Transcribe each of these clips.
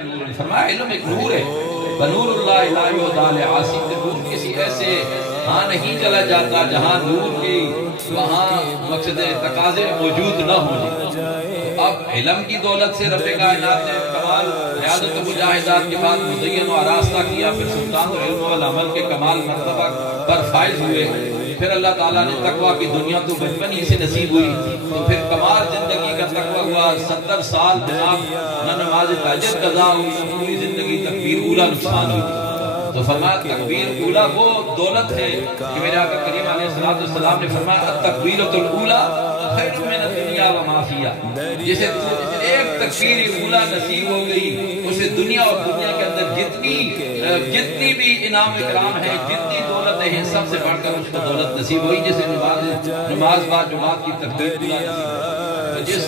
فرمایا علم ایک نور ہے بنور اللہ لا یہدیٰ لعاصی، نور کسی ایسے ہاں نہیں چلا جاتا جہاں نور کی وہاں مقصد تقاضے موجود نہ ہونے۔ اب علم کی دولت سے رب کائنات نے کمال ریاضت و مجاہدات کے بعد مزین و آراستہ کیا، پھر سلطان العلم والعمل کے کمال مرتبہ پر فائز ہوئے، پھر اللہ تعالیٰ نے تقویٰ کی دنیا تو بچپن ہی سے نصیب ہوئی، تو پھر کمال زندگی کا تقویٰ ہوا۔ 70 سال جناب نہ نماز تہجد قضا ہوئی، پوری زندگی تکبیر اولیٰ نقصان ہوئی۔ تو فرمایا تکبیر اولیٰ وہ دولت ہے کہ میرے آقا کریم علیہ السلام نے فرمایا التکبیرۃ الاولیٰ خیر من الدنیا وما فیہا، جسے ایک تکبیر اولیٰ نصیب ہو گئی اسے دنیا اور دنیا کے اندر جتنی بھی انعام اکرام ہے، جتنی دولتیں ہیں، سب سے بڑھ کر اس کو دولت نصیب ہوئی، جسے نماز با جماعت کی تکبیر اولیٰ نصیب ہوئی، جس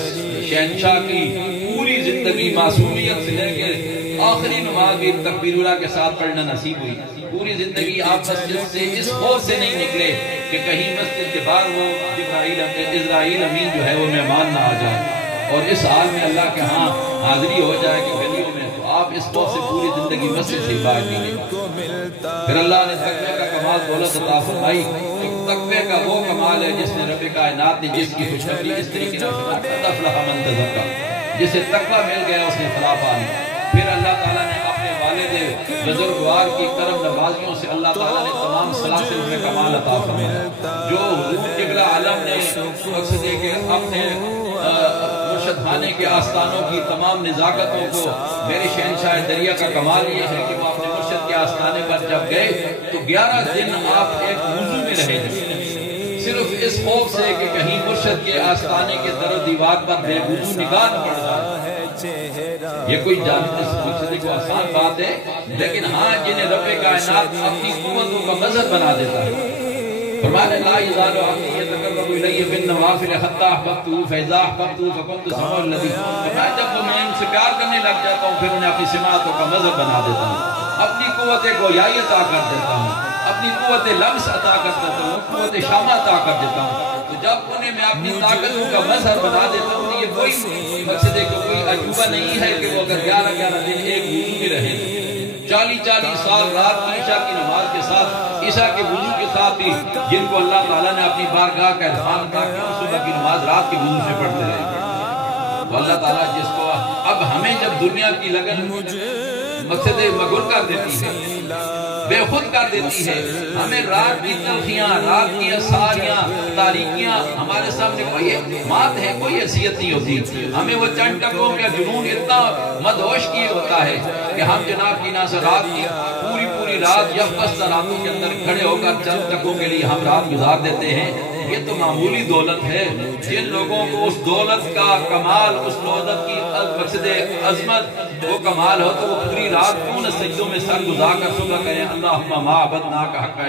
شہنشاہ کی پوری زندگی معصومیت سے لے کے آخری نماز بھی تکبیر اولیٰ کے ساتھ پڑھنا نصیب ہوئی۔ پوری زندگی آپ مسجد سے اس خوف سے نہیں نکلے کہ کہیں مسجد کے باہر وہ اسرائیل امین جو ہے وہ مہمان نہ آ جائے اور اس حال میں اللہ کے ہاں حاضری ہو جائے کہ گلیوں میں، تو آپ اس خوف سے پوری زندگی مسجد سے باہر نہیں نکلے۔ پھر اللہ نے تقوی کا کمال دولت عطا فرمائی۔ تقوی کا وہ کمال ہے جس نے رب کائنات نے جس کی خوشخبری اس طریقے سے قد افلح من تزکیٰ، جسے تقوی مل گیا اس نے فلاح پا لی۔ پھر اللہ تعالیٰ نے اپنے والد بزرگوار کی کرم نوازیوں سے اللہ تعالیٰ نے تمام سلاسل میں کمال عطا فرمایا۔ جو حضور قبلہ عالم نے مقصد ہے کہ اپنے مرشد خانے کے آستانوں کی تمام نزاکتوں کو، میرے شہنشاہ دریا کا کمال یہ ہے کہ وہ اپنے مرشد کے آستانے پر جب گئے تو 11 دن آپ ایک وضو میں رہے تھے، صرف اس خوف سے کہ کہیں مرشد کے آستانے کے در و دیوار پر بے وضو نگاہ نہ پڑ جائے۔ یہ کوئی جانتے سمجھنے کو آسان بات ہے، لیکن ہاں جنہیں رب کائنات اپنی قوتوں کا مظہر بنا دیتا ہے۔ فرمانے لا یزال عبدی یتقرب الی بالنوافل حتی احببتہ فاذا احببتہ فکنت سمعہ الذی، میں جب میں ان سے پیار کرنے لگ جاتا ہوں پھر انہیں اپنی سماعتوں کا مظہر بنا دیتا ہوں، اپنی قوت گویائی عطا کر دیتا ہوں، اپنی قوت لمس عطا کر دیتا ہوں، قوت شامہ عطا کر دیتا ہوں۔ تو جب انہیں میں اپنی طاقتوں کا مظہر بنا دیتا ہوں، یہ کوئی مقصد ہے کہ کوئی عجوبہ نہیں ہے کہ وہ اگر 11 دن ایک وضو میں رہیں، 40 سال رات کی عشاء کی نماز کے ساتھ، عشاء کے وضو کے ساتھ بھی، جن کو اللہ تعالیٰ نے اپنی بارگاہ کا احسان کیا کہ صبح کی نماز رات کے وضو سے پڑھتے رہے۔ تو اللہ تعالیٰ جس کو اب ہمیں جب دنیا کی لگن مقصد مغر کر دیتی ہے، بے خود کر دیتی ہے، ہمیں رات کی تلخیاں، رات کی اساریاں، تاریکیاں ہمارے سامنے کوئی مات ہے، کوئی حیثیت نہیں ہوتی، ہمیں وہ چند ٹکوں کا جنون اتنا مدہوش کیے ہوتا ہے کہ ہم جناب کی ناصر رات کی پوری رات یکبست راتوں کے اندر کھڑے ہو کر چند ٹکوں کے لیے ہم رات گزار دیتے ہیں۔ یہ تو معمولی دولت ہے، جن لوگوں کو اس دولت کا کمال، اس دولت کی مقصد عظمت وہ کمال ہو تو وہ پوری رات کیوں نہ سجدوں میں سر گزار کر صبح کہیں اللہم ما عبدناک حق